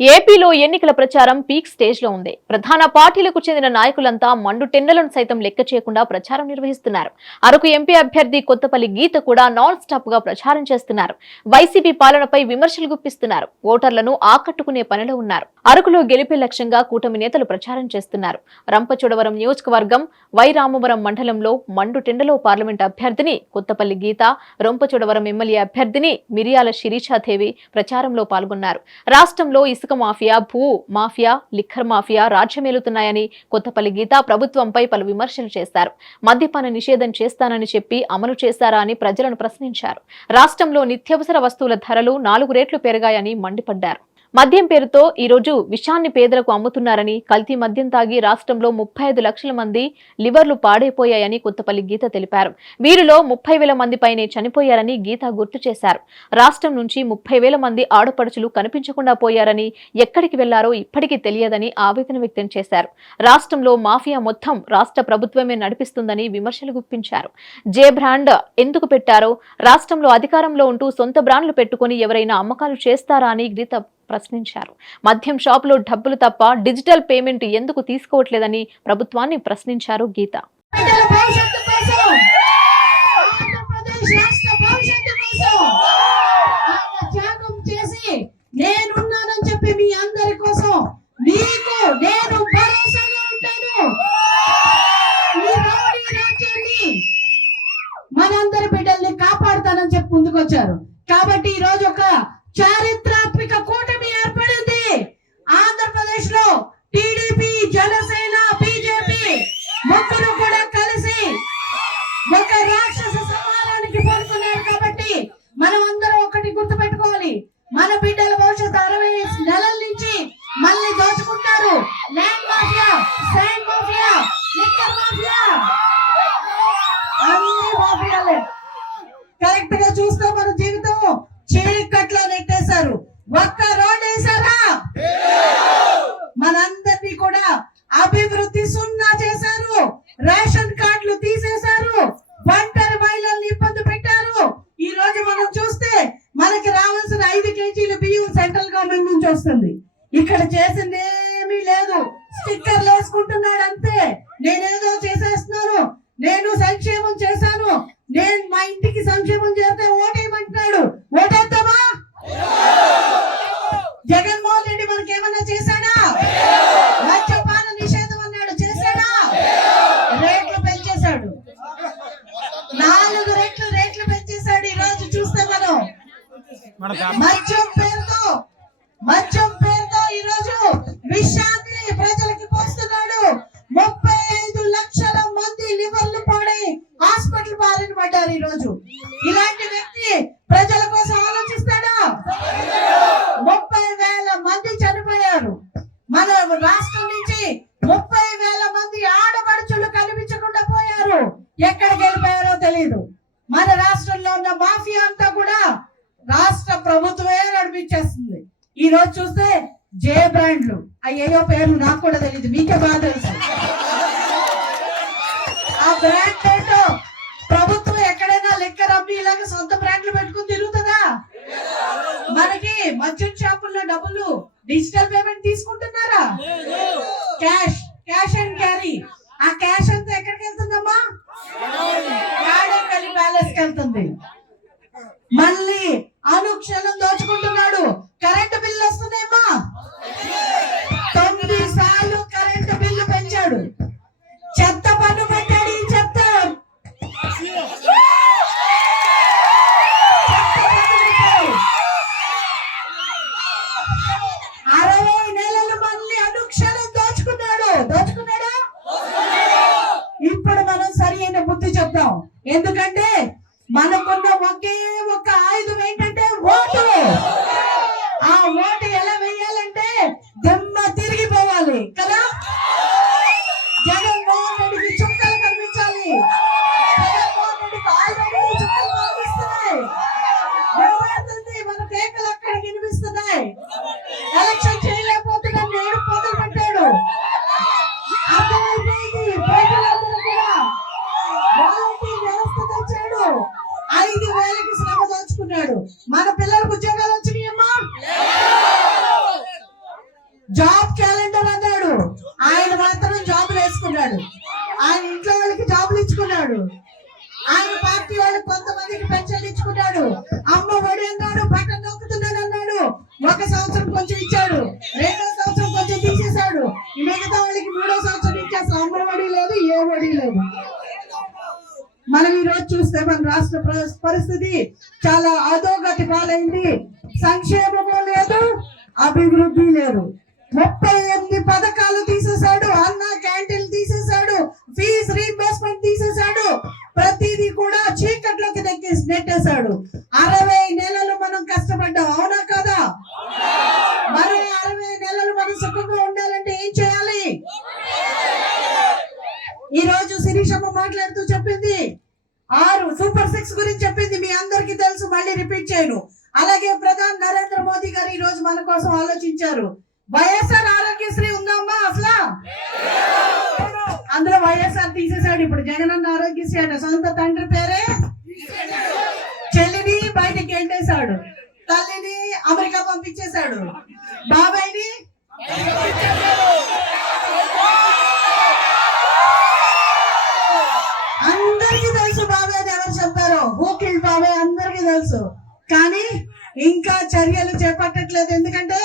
ఏపీలో ఎన్నికల ప్రచారం పీక్ స్టేజ్ లో ఉంది. ప్రధాన పార్టీలకు చెందిన నాయకులంతా మండు టెండలను సైతం లెక్క చేయకుండా ప్రచారం నిర్వహిస్తున్నారు. అరకు ఎంపీ అభ్యర్థి కొత్తపల్లి గీత కూడా నాన్ స్టాప్ గా ప్రచారం చేస్తున్నారు. వైసీపీ పాలనపై విమర్శలు గుప్పిస్తున్నారు. ఓటర్లను ఆకట్టుకునే పనిలో ఉన్నారు. అరకులో గెలిపే లక్ష్యంగా కూటమి నేతలు ప్రచారం చేస్తున్నారు. రంపచోడవరం నియోజకవర్గం వైరామవరం మండలంలో మండు టెండలో పార్లమెంట్ అభ్యర్థిని కొత్తపల్లి గీత, రంపచోడవరం ఎమ్మెల్యే అభ్యర్థిని మిరియాల శిరీషాదేవి ప్రచారంలో పాల్గొన్నారు. రాష్ట్రంలో ఇసుక మాఫియా, భూ మాఫియా, లిక్కర్ మాఫియా రాజ్యమేలుతున్నాయని కొత్తపల్లి గీత ప్రభుత్వంపై పలు విమర్శలు చేశారు. మద్యపాన నిషేధం చేస్తానని చెప్పి అమలు చేశారా అని ప్రజలను ప్రశ్నించారు. రాష్ట్రంలో నిత్యావసర వస్తువుల ధరలు 4 రెట్లు పెరిగాయని మండిపడ్డారు. మద్యం పేరుతో ఈ రోజు విషాన్ని పేదలకు అమ్ముతున్నారని, కల్తీ మద్యం తాగి రాష్ట్రంలో 35 లక్షల మంది లివర్లు పాడైపోయాయని కొత్తపల్లి గీత తెలిపారు. వీరిలో 30,000 మంది పైనే చనిపోయారని గీత గుర్తు చేశారు. రాష్ట్రం నుంచి 30,000 మంది ఆడపడుచులు కనిపించకుండా పోయారని, ఎక్కడికి వెళ్లారో ఇప్పటికీ తెలియదని ఆవేదన వ్యక్తం చేశారు. రాష్ట్రంలో మాఫియా మొత్తం రాష్ట్ర ప్రభుత్వమే నడిపిస్తుందని విమర్శలు గుప్పించారు. జే బ్రాండ్ ఎందుకు పెట్టారో, రాష్ట్రంలో అధికారంలో ఉంటూ సొంత బ్రాండ్లు పెట్టుకుని ఎవరైనా అమ్మకాలు చేస్తారా అని గీత ప్రశ్నించారు. మద్యం షాపులో డబ్బులు తప్ప డిజిటల్ పేమెంట్ ఎందుకు తీసుకోవట్లేదని ప్రభుత్వాన్ని ప్రశ్నించారు గీత. మనందరి బిడ్డల్ని కాపాడుతానని చెప్పి ముందుకొచ్చారు. కాబట్టి ఈ రోజు ఒక చారిత్రాత్మక కూటమి ఏర్పడింది. ఆంధ్రప్రదేశ్ లో టీడీపీ, జనసేన, బీజేపీ ముగ్గురు కూడా కలిసి ఒక రాక్షస సమానానికి పడుతున్నారు. కాబట్టి మనం అందరం ఒకటి గుర్తు పెట్టుకోవాలి, మన బిడ్డల భవిష్యత్తు 60 నెలల నుంచి మళ్ళీ దోచుకుంటారు. Land mafia, sand mafia, liquor mafia, అన్ని మాఫియాలే. కరెక్ట్ గా చూస్తే మన జీవితం చీకట్లో నెట్టేశారు. ఒక్క రోడ్ వేసారా? మనందరినీ కూడా అభివృద్ధి సున్నా చేశారు. రేషన్ కార్డులు తీసేశారు. ఒంటరి మహిళల్ని ఇబ్బంది పెట్టారు. ఈ రోజు మనం చూస్తే మనకి రావాల్సిన 5 కేజీలు బియ్యం సెంట్రల్ గవర్నమెంట్ నుంచి వస్తుంది. ఇక్కడ చేసింది ఏమీ లేదు. స్టిక్కర్లు వేసుకుంటున్నాడు అంతే. నేనేదో చేసేస్తున్నాను, నేను సంక్షేమం చేశాను, నేను మా ఇంటికి సంక్షేమం చేస్తే ఓటేయమంటున్నాడు. ఓటేద్దామా? జగన్మోహన్ రెడ్డి మనకి ఏమన్నా చేశాడా? మద్యపాన నిషేధం అన్నాడు, చేశాడా? రేట్లు పెంచేశాడు. 4 రెట్లు రేట్లు పెంచేశాడు. ఈ రోజు చూస్తే మనం మద్యం పేరుతో ఈ రోజు విషయాన్ని ప్రజలకి పోస్తున్నాడు. 35 లక్షల మంది లివర్లు పాడై హాస్పిటల్ బారిన పడ్డారు. ఈ రోజు ఇలాంటి వ్యక్తి ప్రజల కోసం ఆలోచిస్తాడా? 30,000 మంది చనిపోయారు. మన రాష్ట్రం నుంచి 30,000 మంది ఆడపడుచులు కనిపించకుండా పోయారు. ఎక్కడికి వెళ్ళిపోయారో తెలియదు. మన రాష్ట్రంలో ఉన్న మాఫియా అంతా కూడా రాష్ట్ర ప్రభుత్వమే నడిపించేస్తుంది. ఈ రోజు చూస్తే జే బ్రాండ్లు, అయ్యో పేర్లు నాకు కూడా తెలియదు, మీకే బాగా తెలుసు. ఆ బ్రాండ్ ఏంటో ప్రభుత్వం ఎక్కడైనా లిక్కర్ అమ్మి ఇలాగ సొంత బ్రాండ్లు పెట్టుకుని తిరుగుతుందా? మనకి మద్యం షాపుల్లో డబ్బులు డిజిటల్ పేమెంట్ తీసుకుంటున్నారా? Cash and carry. ఆ క్యాష్ అంతా ఎక్కడికి వెళ్తుందమ్మా? యాడేపల్లి ప్యాలెస్ కి వెళ్తుంది. మళ్ళీ అనుక్షణం దోచుకుంటున్నాడు. Current bill వస్తుందేమా? 9 సార్లు కరెంటు బిల్లు పెంచాడు. చెత్త పన్ను పెట్టాడు. ఈ చెత్త 60 నెలలు మళ్ళీ అనుక్షణం దోచుకున్నాడా? ఇప్పుడు మనం సరి అయిన బుద్ధి చెప్తాం. ఎందుకంటే మనకున్న ఒకే ఒక ఆయుధం ఏంటంటే ఓటు. ఆ ఓటు ఎలా వేయాలంటే దెమ్మ తిరిగిపోవాలి కదా. జగన్మోహన్ రెడ్డికి చుక్కలు కనిపించాలి. జగన్మోహన్ రెడ్డికి ఆల్రెడీ చుక్కలు కనిపిస్తున్నాయి. మన కేకలు అక్కడ వినిపిస్తున్నాయి. ఎలక్షన్ చేయలేకపోతున్నాడు, నేడు మొదలు పెట్టాడు. అర్థమైపోయింది. ప్రజలందరూ కూడా వాలంటీర్ వ్యవస్థ తెచ్చాడు. 5 జాబ్ క్యాలెండర్ అన్నాడు, ఆయన మాత్రం జాబులు వేసుకున్నాడు. ఆయన ఇంట్లో వాళ్ళకి జాబులు ఇచ్చుకున్నాడు. ఆయన పార్టీ వాళ్ళకి కొంతమందికి పెన్షన్ ఇచ్చుకున్నాడు. అమ్మ ఒడి అన్నాడు, బటన్ నొక్కుతున్నాడు అన్నాడు. 1 సంవత్సరం కొంచెం ఇచ్చాడు, 2వ సంవత్సరం కొంచెం తీసేశాడు. మిగతా వాళ్ళకి 3వ సంవత్సరం ఇచ్చేస్తాం. అమ్మ ఒడి లేదు, ఏ ఒడి లేదు. మనం ఈ రోజు చూస్తే మన రాష్ట్ర పరిస్థితి చాలా అధోగతి పాలైంది. సంక్షేమము లేదు, అభివృద్ధి లేదు. 38 పథకాలు తీసేశాడు. అన్న క్యాంటీన్ తీసేశాడు, ఫీజు రీయింబర్స్మెంట్ తీసేశాడు. ప్రతిదీ కూడా చీకట్లోకి నెట్టేశాడు. 60 నెలలు మనం కష్టపడ్డాం, అవునా కదా? మరి 60 నెలలు మనం సుఖంగా ఉండాలంటే ఏం చేయాలి? ఈ రోజు శిరీషమ్మ మాట్లాడుతూ చెప్పింది 6 సూపర్ 6 గురించి చెప్పింది. మీ అందరికీ తెలుసు, మళ్ళీ రిపీట్ చేయను. అలాగే ప్రధాని నరేంద్ర మోదీ గారు ఈ రోజు మన కోసం ఆలోచించారు. వైఎస్ఆర్ ఆరోగ్యశ్రీ ఉందమ్మా అసలు? అందులో వైఎస్ఆర్ తీసేశాడు. ఇప్పుడు జగనన్న ఆరోగ్యశ్రీ అంటే సొంత తండ్రి పేరే చెల్లిని బయటకి ఎంటేశాడు, తల్లిని అమెరికా పంపించేశాడు, బాబాయిని అందరికీ తెలుసు. బాబాయ్ అని ఎవరు చెప్పారో, హూకిల్ బాబాయ్ అందరికీ తెలుసు. కానీ ఇంకా చర్యలు చేపట్టట్లేదు. ఎందుకంటే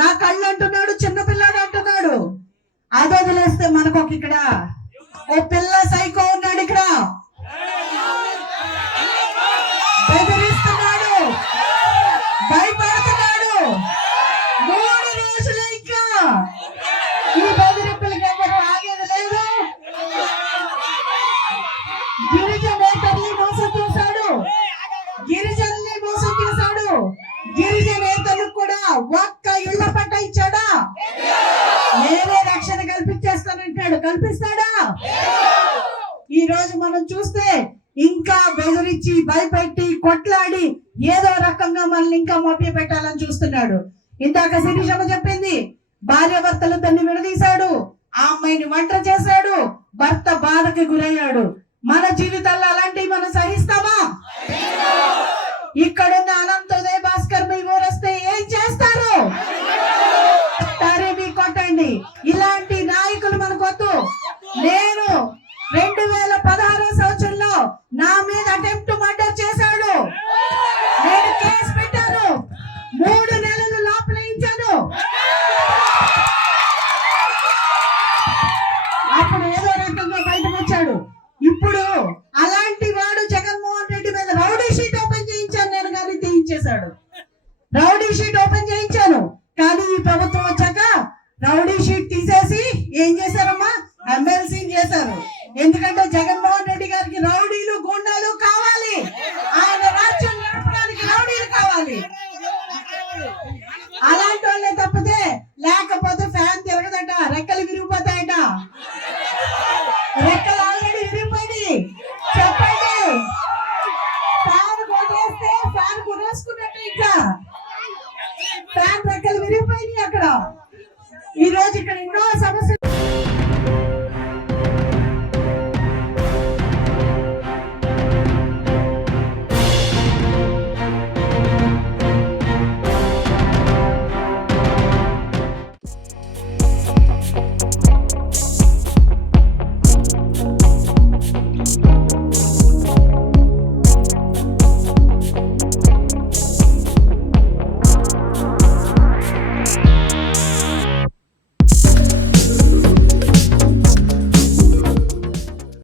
నా కళ్ళు అంటున్నాడు, చిన్నపిల్లాడు అంటున్నాడు. అది వదిలేస్తే మనకు ఇక్కడ ఓ పిల్ల సైకో ఉన్నాడు. ఇక్కడ బెదిరిస్తున్నాడు, భయపడుతున్నాడు. 3 రోజులు ఇంకా ఈ బెదిరింపులకి ఎవరు ఆగేది లేదు. గిరిజనేతల్ని మోసం చేశాడు, గిరిజనుల్ని మోసం చేశాడు. గిరిజనేతలకు కూడా ఒక్క ఇళ్ల పట్ట ఇచ్చాడా? నేనే రక్షణ కల్పించేస్తానంటాడు, కల్పిస్తాడా? ఈ రోజు మనం చూస్తే ఇంకా బెదిరించి భయపెట్టి కొట్లాడి ఏదో రకంగా మనల్ని ఇంకా మోపి పెట్టాలని చూస్తున్నాడు. ఇందాక శిరీషమ్మ చెప్పింది, భార్య భర్తలు తన్ని విడదీశాడు, ఆ అమ్మాయిని ఒంటరి చేశాడు, భర్త బాధకి గురయ్యాడు. మన జీవితాల్లో అలాంటివి మనం సహిస్తామా? ఇక్కడున్న అనంతోదయ భాస్కర్ మీ ఊరొస్తే ఏం చేస్తారు? తరిమి కొట్టండి. ఇలాంటి నాయకులు మనకొద్దు. నేను 2016 సంవత్సరంలో నా మీద అటెంప్ట్ మర్డర్ చేశాడు. నేను కేసు పెట్టాను, 3 నెలలు లోపల ఇచ్చాను. అప్పుడు ఏదో రకంగా బయటకు వచ్చాడు. ఇప్పుడు అలాంటి వాడు జగన్మోహన్ రెడ్డి మీద రౌడీ షీట్ ఓపెన్ చేయించాను నేను, కానీ తీయించేశాడు. రౌడీ షీట్ ఓపెన్ చేయించాను, కానీ ఈ ప్రభుత్వం వచ్చాక రౌడీ షీట్ తీసేసి ఏం చేశారమ్మా? ఎమ్మెల్సీని చేశారు. ఎందుకంటే జగన్మోహన్ రెడ్డి గారికి రౌడీలు గుండాలు కావాలి, ఆయన రాజ్యం నడపడానికి రౌడీలు కావాలి. అలాంటి వాళ్ళే తప్పితే, లేకపోతే ఫ్యాన్ తిరగదట, రెక్కలు విరిగిపోతాయట. రెక్కలు ఆల్రెడీ విరిగిపోయి చెప్పండి, ఫ్యాన్ కొట్టేస్తే ఫ్యాన్ కొనేసుకున్నట్టు, ఇంకా ఫ్యాన్ రెక్కలు విరిగిపోయినాయి. అక్కడ ఈ రోజు ఇక్కడ ఎన్నో సమస్యలు